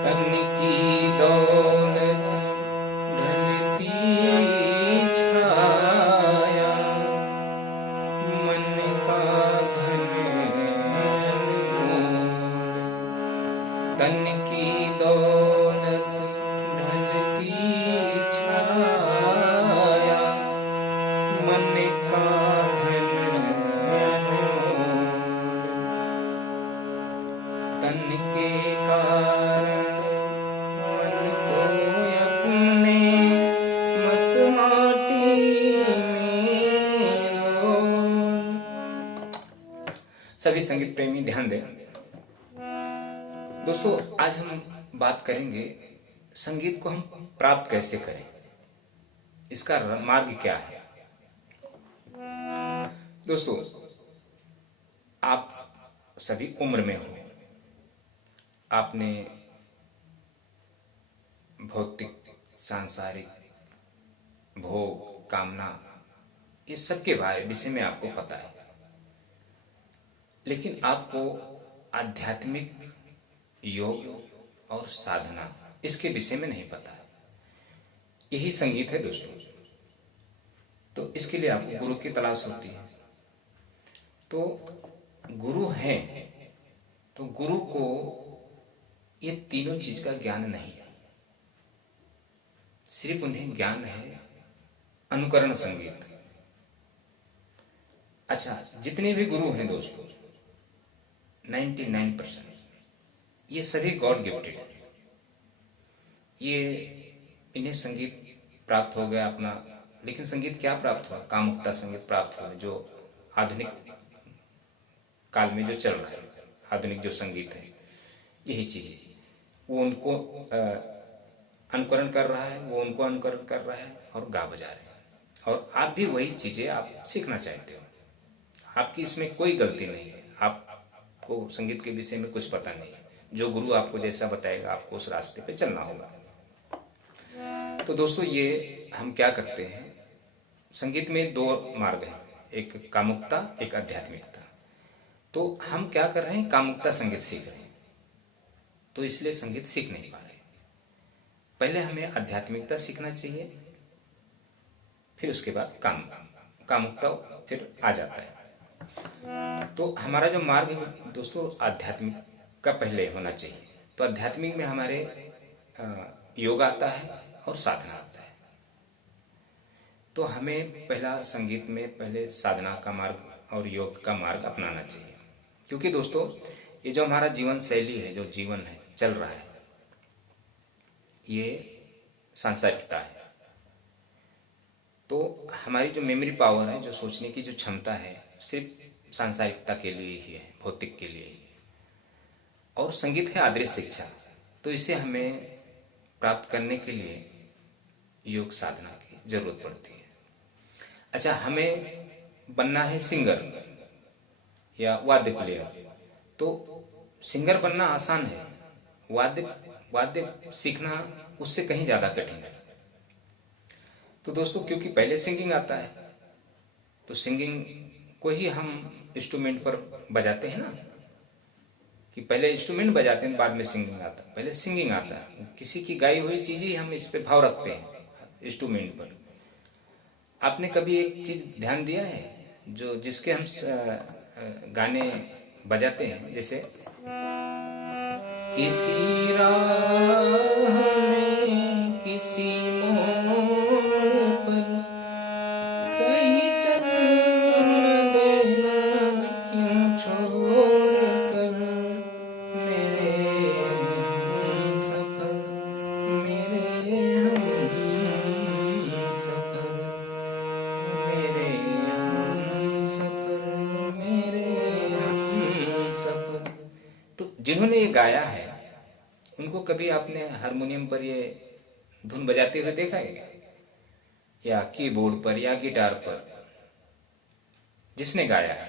तन की दौलत ढलती छाया, मन का धन अनमोल। तन की दौलत ढलती छाया, मन का धन अनमोल। तन के कारण मन को अपने मत माटी में रोल। सभी संगीत प्रेमी ध्यान दें दोस्तों, आज हम बात करेंगे संगीत को हम प्राप्त कैसे करें, इसका मार्ग क्या है। दोस्तों, आप सभी उम्र में हो, आपने भौतिक, सांसारिक, भोग, कामना, इस सब के विषय में आपको पता है, लेकिन आपको आध्यात्मिक योग और साधना इसके विषय में नहीं पता है। यही संगीत है दोस्तों। तो इसके लिए आपको गुरु की तलाश होती है। तो गुरु हैं, तो गुरु को ये तीनों चीज का ज्ञान नहीं है, सिर्फ उन्हें ज्ञान है अनुकरण संगीत। अच्छा, जितने भी गुरु हैं दोस्तों, 99% ये सभी गॉड गिफ्टेड है। ये इन्हें संगीत प्राप्त हो गया अपना, लेकिन संगीत क्या प्राप्त हुआ? कामुकता संगीत प्राप्त हुआ, जो आधुनिक काल में जो चल रहा है, आधुनिक जो संगीत है, यही चीज है। वो उनको अनुकरण कर रहा है, वो उनको अनुकरण कर रहा है और गा बजा रहे हैं। और आप भी वही चीजें आप सीखना चाहते हो। आपकी इसमें कोई गलती नहीं है, आपको संगीत के विषय में कुछ पता नहीं है। जो गुरु आपको जैसा बताएगा, आपको उस रास्ते पे चलना होगा। तो दोस्तों, ये हम क्या करते हैं, संगीत में दो मार्ग हैं, एक कामुकता, एक आध्यात्मिकता। तो हम क्या कर रहे हैं, कामुकता संगीत सीख रहे हैं, तो इसलिए संगीत सीख नहीं पा रहे। पहले हमें आध्यात्मिकता सीखना चाहिए, फिर उसके बाद कामुकता फिर आ जाता है। तो हमारा जो मार्ग है दोस्तों, आध्यात्मिक का पहले होना चाहिए। तो आध्यात्मिक में हमारे योग आता है और साधना आता है। तो हमें पहला संगीत में पहले साधना का मार्ग और योग का मार्ग अपनाना चाहिए, क्योंकि दोस्तों ये जो हमारा जीवन शैली है, जो जीवन है चल रहा है, ये सांसारिकता है। तो हमारी जो मेमोरी पावर है, जो सोचने की जो क्षमता है, सिर्फ सांसारिकता के लिए ही है, भौतिक के लिए ही है। और संगीत है आदर्श शिक्षा। तो इसे हमें प्राप्त करने के लिए योग साधना की जरूरत पड़ती है। अच्छा, हमें बनना है सिंगर या वाद्य प्लेयर। तो सिंगर बनना आसान है, वाद्य सीखना उससे कहीं ज्यादा कठिन है। तो दोस्तों, क्योंकि पहले सिंगिंग आता है, तो सिंगिंग को ही हम इंस्ट्रूमेंट पर बजाते हैं ना, कि पहले इंस्ट्रूमेंट बजाते हैं, बाद में सिंगिंग आता है। पहले सिंगिंग आता है, किसी की गाई हुई चीज ही हम इस पे भाव रखते हैं इंस्ट्रूमेंट पर। आपने कभी एक चीज ध्यान दिया है, जो जिसके हम गाने बजाते हैं, जैसे किसी राह में किसी मोड़ पर कहीं चल न देना यूं छोड़ कर, मेरे सफर, मेरे हम सफर, मेरे हम सफर, मेरे हम सफर। तो जिन्होंने ये गाया है, उनको कभी आपने हारमोनियम पर ये धुन बजाते हुए देखा है, या कीबोर्ड पर या गिटार पर, जिसने गाया है?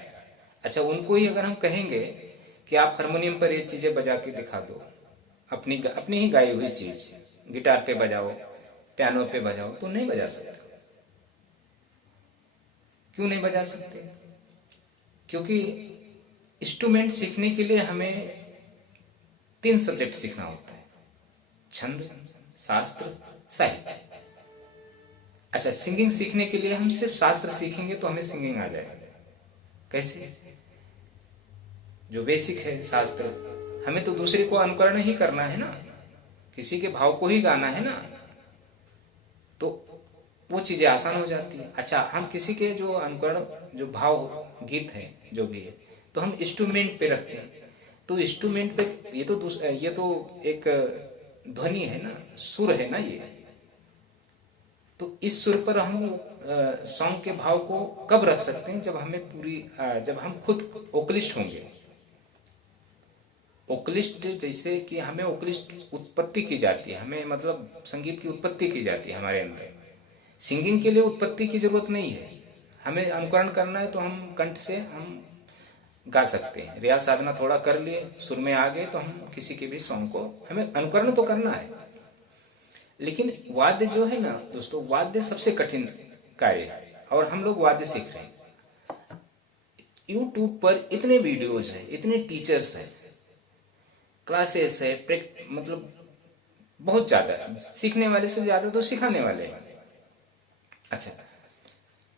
अच्छा, उनको ही अगर हम कहेंगे कि आप हारमोनियम पर ये चीजें बजा के दिखा दो, अपनी ही गाई हुई चीज गिटार पे बजाओ, पियानो पे बजाओ, तो नहीं बजा सकते। क्यों नहीं बजा सकते? क्योंकि इंस्ट्रूमेंट सीखने के लिए हमें 3 सब्जेक्ट सीखना होता है। छंद, शास्त्र, साहित्य। अच्छा, सिंगिंग सीखने के लिए हम सिर्फ शास्त्र सीखेंगे तो हमें सिंगिंग आ जाएगा। कैसे? जो बेसिक है शास्त्र, हमें तो दूसरे को अनुकरण ही करना है ना, किसी के भाव को ही गाना है ना, तो वो चीजें आसान हो जाती है। अच्छा, हम किसी के जो अनुकरण, जो भाव गीत है जो भी है, तो हम इंस्ट्रूमेंट पे रखते हैं। तो इंस्ट्रूमेंट पे ये तो एक ध्वनि है ना, सुर है ना ये। तो इस सुर पर हम सॉन्ग के भाव को कब रख सकते हैं? जब हमें जब हम खुद ओकलिस्ट होंगे। ओकलिस्ट जैसे कि हमें ओकलिस्ट उत्पत्ति की जाती है, हमें मतलब संगीत की उत्पत्ति की जाती है हमारे अंदर। सिंगिंग के लिए उत्पत्ति की जरूरत नहीं है, हमें अनुकरण करना है तो हम कंठ से हम गा सकते हैं। रियाज साधना थोड़ा कर लिए, सुर में आ गए, तो हम किसी के भी सॉन्ग को हमें अनुकरण तो करना है। लेकिन वाद्य जो है ना दोस्तों, वाद्य सबसे कठिन कार्य है, और हम लोग वाद्य सीख रहे हैं। यूट्यूब पर इतने वीडियोज हैं, इतने टीचर्स हैं, क्लासेस है, मतलब बहुत ज्यादा, सीखने वाले से ज्यादा तो सिखाने वाले हैं। अच्छा,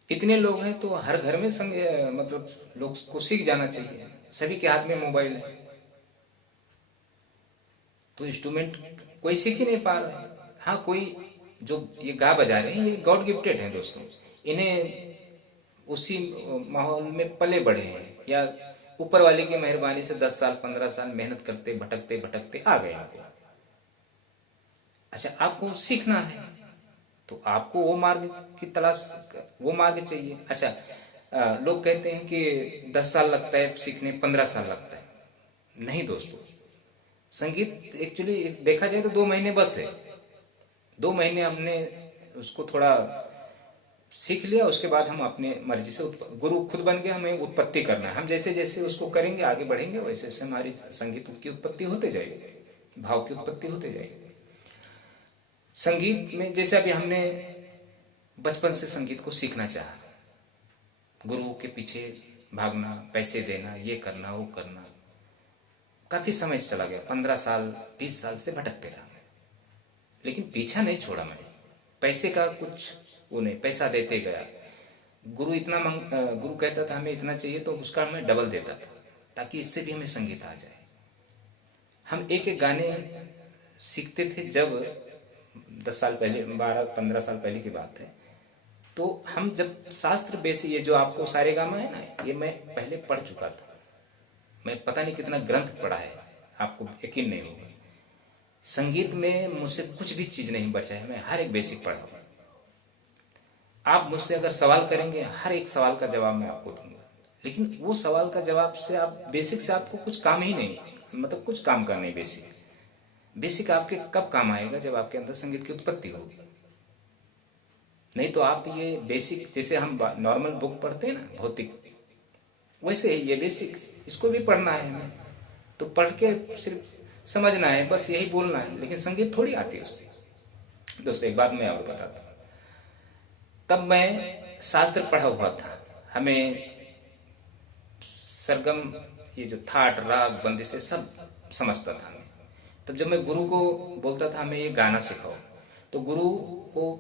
इतने लोग हैं तो हर घर में मतलब लोग को सीख जाना चाहिए। सभी के हाथ में मोबाइल है, तो इंस्ट्रूमेंट कोई सीख ही नहीं पा रहा है। हाँ, कोई जो ये गा बजा रहे हैं, ये गॉड गिफ्टेड हैं दोस्तों, इन्हें उसी माहौल में पले बढ़े हैं, या ऊपर वाले की मेहरबानी से 10 साल 15 साल मेहनत करते भटकते भटकते आ गए आपको। अच्छा, आपको सीखना है तो आपको वो मार्ग की तलाश, वो मार्ग चाहिए। अच्छा, लोग कहते हैं कि 10 साल लगता है सीखने, 15 साल लगता है। नहीं दोस्तों, संगीत एक्चुअली देखा जाए तो 2 महीने बस है। 2 महीने हमने उसको थोड़ा सीख लिया, उसके बाद हम अपने मर्जी से गुरु खुद बन के हमें उत्पत्ति करना है। हम जैसे जैसे उसको करेंगे, आगे बढ़ेंगे, वैसे वैसे हमारी संगीत की उत्पत्ति होते जाएगी, भाव की उत्पत्ति होते जाएगी। संगीत में जैसे अभी हमने बचपन से संगीत को सीखना चाहा, गुरुओं के पीछे भागना, पैसे देना, ये करना वो करना, काफी समय चला गया, 15 साल 20 साल से भटकते रहा, लेकिन पीछा नहीं छोड़ा मैंने। पैसे का कुछ वो नहीं, पैसा देते गया। गुरु गुरु कहता था हमें इतना चाहिए, तो उसका हमें डबल देता था, ताकि इससे भी हमें संगीत आ जाए। हम एक एक गाने सीखते थे जब 10 साल पहले, 12-15 साल पहले की बात है। तो हम जब शास्त्र बेसी, ये जो आपको सारे गामा है ना, ये मैं पहले पढ़ चुका था। मैं पता नहीं कितना ग्रंथ पढ़ा है, आपको यकीन नहीं होगा। संगीत में मुझसे कुछ भी चीज नहीं बचा है, मैं हर एक बेसिक पढ़ा हूं। आप मुझसे अगर सवाल करेंगे, हर एक सवाल का जवाब मैं आपको दूंगा, लेकिन वो सवाल का जवाब से आप बेसिक से आपको कुछ काम ही नहीं, मतलब कुछ काम का नहीं। बेसिक आपके कब काम आएगा? जब आपके अंदर संगीत की उत्पत्ति होगी। नहीं तो आप ये बेसिक, जैसे हम नॉर्मल बुक पढ़ते हैं ना, भौतिक, वैसे ये बेसिक, इसको भी पढ़ना है हमें, तो पढ़ के सिर्फ समझना है, बस यही बोलना है, लेकिन संगीत थोड़ी आती है उससे। दोस्तों, एक बात मैं और बताता हूँ। तब मैं शास्त्र पढ़ा हुआ था, हमें सरगम, ये जो थाट राग बंदी से सब समझता था। तब जब मैं गुरु को बोलता था हमें ये गाना सिखाओ, तो गुरु को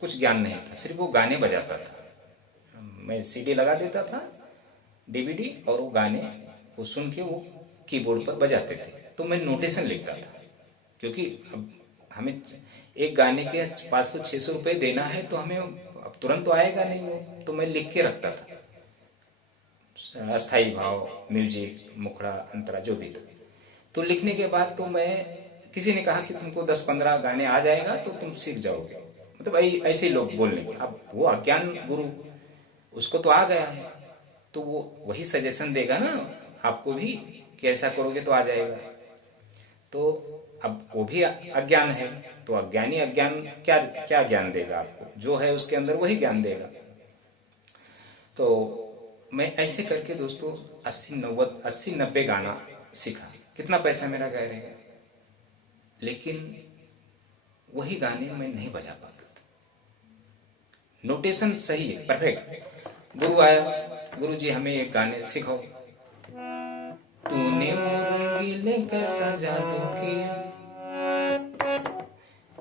कुछ ज्ञान नहीं था, सिर्फ वो गाने बजाता था। मैं सीडी लगा देता था, डीवीडी, और वो गाने वो सुन के वो कीबोर्ड पर बजाते थे। तो मैं नोटेशन लिखता था, क्योंकि अब हमें एक गाने के 500-600 रुपए देना है, तो हमें अब तुरंत तो आएगा नहीं वो, तो मैं लिख के रखता था, अस्थाई भाव, म्यूजिक, मुखड़ा, अंतरा, जो भी था। तो लिखने के बाद तो मैं, किसी ने कहा कि तुमको 10-15 गाने आ जाएगा तो तुम सीख जाओगे, मतलब ऐसे लोग बोलने के। अब वो अज्ञान गुरु, उसको तो आ गया है, तो वो वही सजेशन देगा ना आपको भी कि ऐसा करोगे तो आ जाएगा। तो अब वो भी अज्ञान है, तो अज्ञानी अज्ञान क्या क्या ज्ञान देगा आपको? जो है उसके अंदर वही ज्ञान देगा। तो मैं ऐसे करके दोस्तों 80-90 गाना सीखा। कितना पैसा मेरा गया रहेगा, लेकिन वही गाने मैं नहीं बजा पाता था। नोटेशन सही है, परफेक्ट। गुरु आया, गुरु जी हमें एक गाने सिखाओ। तूने वो रंगीले कैसा जादू किया,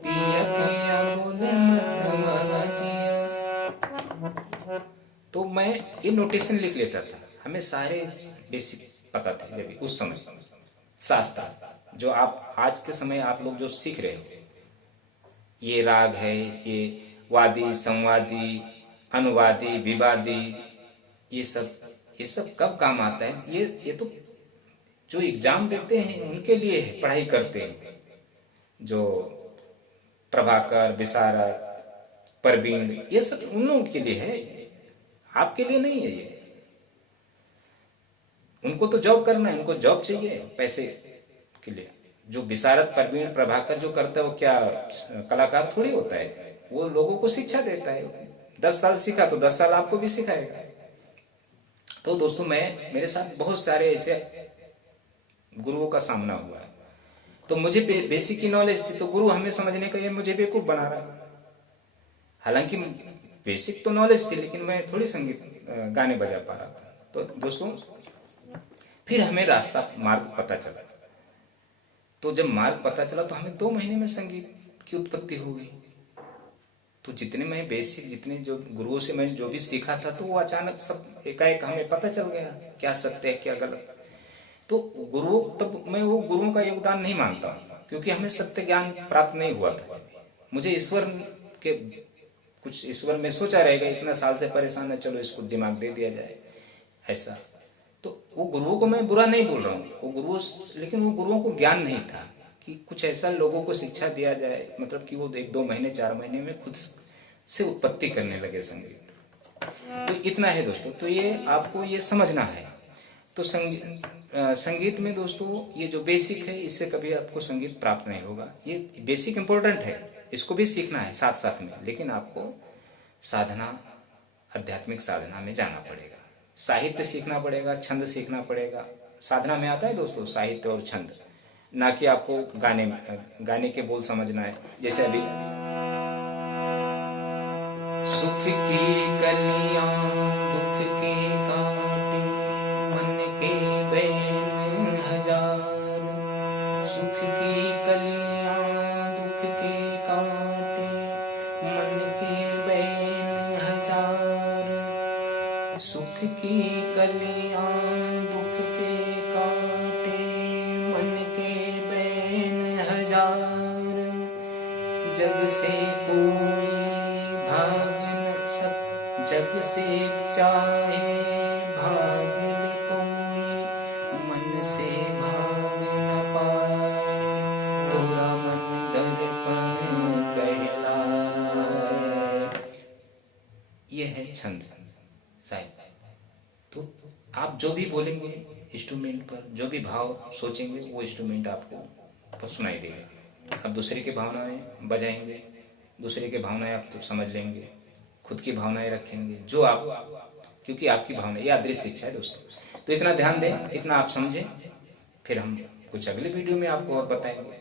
पिया पिया बोले मधुमाला जिया। तो मैं ये नोटेशन लिख लेता था, हमें सारे बेसिक पता थे जब उस समय शास्त्र जो आप आज के समय आप लोग जो सीख रहे हो, ये राग है, ये वादी संवादी अनुवादी विवादी, ये सब कब काम आता है? ये तो जो एग्जाम देते हैं उनके लिए है, पढ़ाई करते हैं, जो प्रभाकर विशारद परवीन, ये सब उन लोगों के लिए है, आपके लिए नहीं है ये। उनको तो जॉब करना है, उनको जॉब चाहिए पैसे के लिए। जो विशारद परवीन प्रभाकर जो करता है वो क्या कलाकार थोड़ी होता है, वो लोगों को शिक्षा देता है। 10 साल सीखा तो 10 साल आपको भी सिखाएगा। तो दोस्तों मेरे साथ बहुत सारे ऐसे गुरुओं का सामना हुआ है। तो मुझे बेसिक की नॉलेज थी, तो गुरु हमें समझने का ये मुझे बेवकूफ बना रहा। हालांकि बेसिक तो नॉलेज थी, लेकिन मैं थोड़ी संगीत गाने बजा पा रहा था। तो दोस्तों फिर हमें रास्ता मार्ग पता चला। तो जब मार्ग पता चला तो हमें 2 महीने में संगीत की उत्पत्ति हो गई। तो जितने मैं बेसिक, जितने जो गुरुओं से मैं जो भी सीखा था, तो वो अचानक सब एकाएक हमें पता चल गया क्या सत्य है क्या गलत। तो गुरु, तब मैं वो गुरुओं का योगदान नहीं मानता हूँ, क्योंकि हमें सत्य ज्ञान प्राप्त नहीं हुआ था। मुझे ईश्वर के कुछ, ईश्वर में सोचा रहेगा, इतना साल से परेशान है, चलो इसको दिमाग दे दिया जाए ऐसा। तो वो गुरुओं को मैं बुरा नहीं बोल रहा हूँ, वो गुरुओं, लेकिन वो गुरुओं को ज्ञान नहीं था कि कुछ ऐसा लोगों को शिक्षा दिया जाए, मतलब कि वो 1-2 महीने 4 महीने में खुद से उत्पत्ति करने लगे संगीत। तो इतना है दोस्तों, तो ये आपको ये समझना है। तो संगीत में दोस्तों ये जो बेसिक है, इससे कभी आपको संगीत प्राप्त नहीं होगा। ये बेसिक इंपॉर्टेंट है, इसको भी सीखना है साथ साथ में, लेकिन आपको साधना, आध्यात्मिक साधना में जाना पड़ेगा। साहित्य सीखना पड़ेगा, छंद सीखना पड़ेगा। साधना में आता है दोस्तों साहित्य और छंद, ना कि आपको गाने के बोल समझना है। जैसे अभी सुख की कलियां दुख के कांटे मन के बैन हजार, सुख की कलियां दुख के कांटे मन के बैन हजार, सुख की कलियां दुख के कांटे मन के बैन हजार, जग से कोई भाग न सक, जग से चाहे भाग ले कोई, मन से भाग न पाए, तोरा मन दर्पण कहलाए। ये है छंद साहिब। तो आप जो भी बोलेंगे इंस्ट्रूमेंट पर, जो भी भाव सोचेंगे, वो इंस्ट्रूमेंट आपको सुनाई देगा। आप दूसरे की भावनाएं बजाएंगे, दूसरे की भावनाएं आप तो समझ लेंगे, खुद की भावनाएं रखेंगे, जो आप, क्योंकि आपकी भावना, ये अदृश्य शिक्षा है दोस्तों। तो इतना ध्यान दें, इतना आप समझें, फिर हम कुछ अगले वीडियो में आपको और बताएंगे।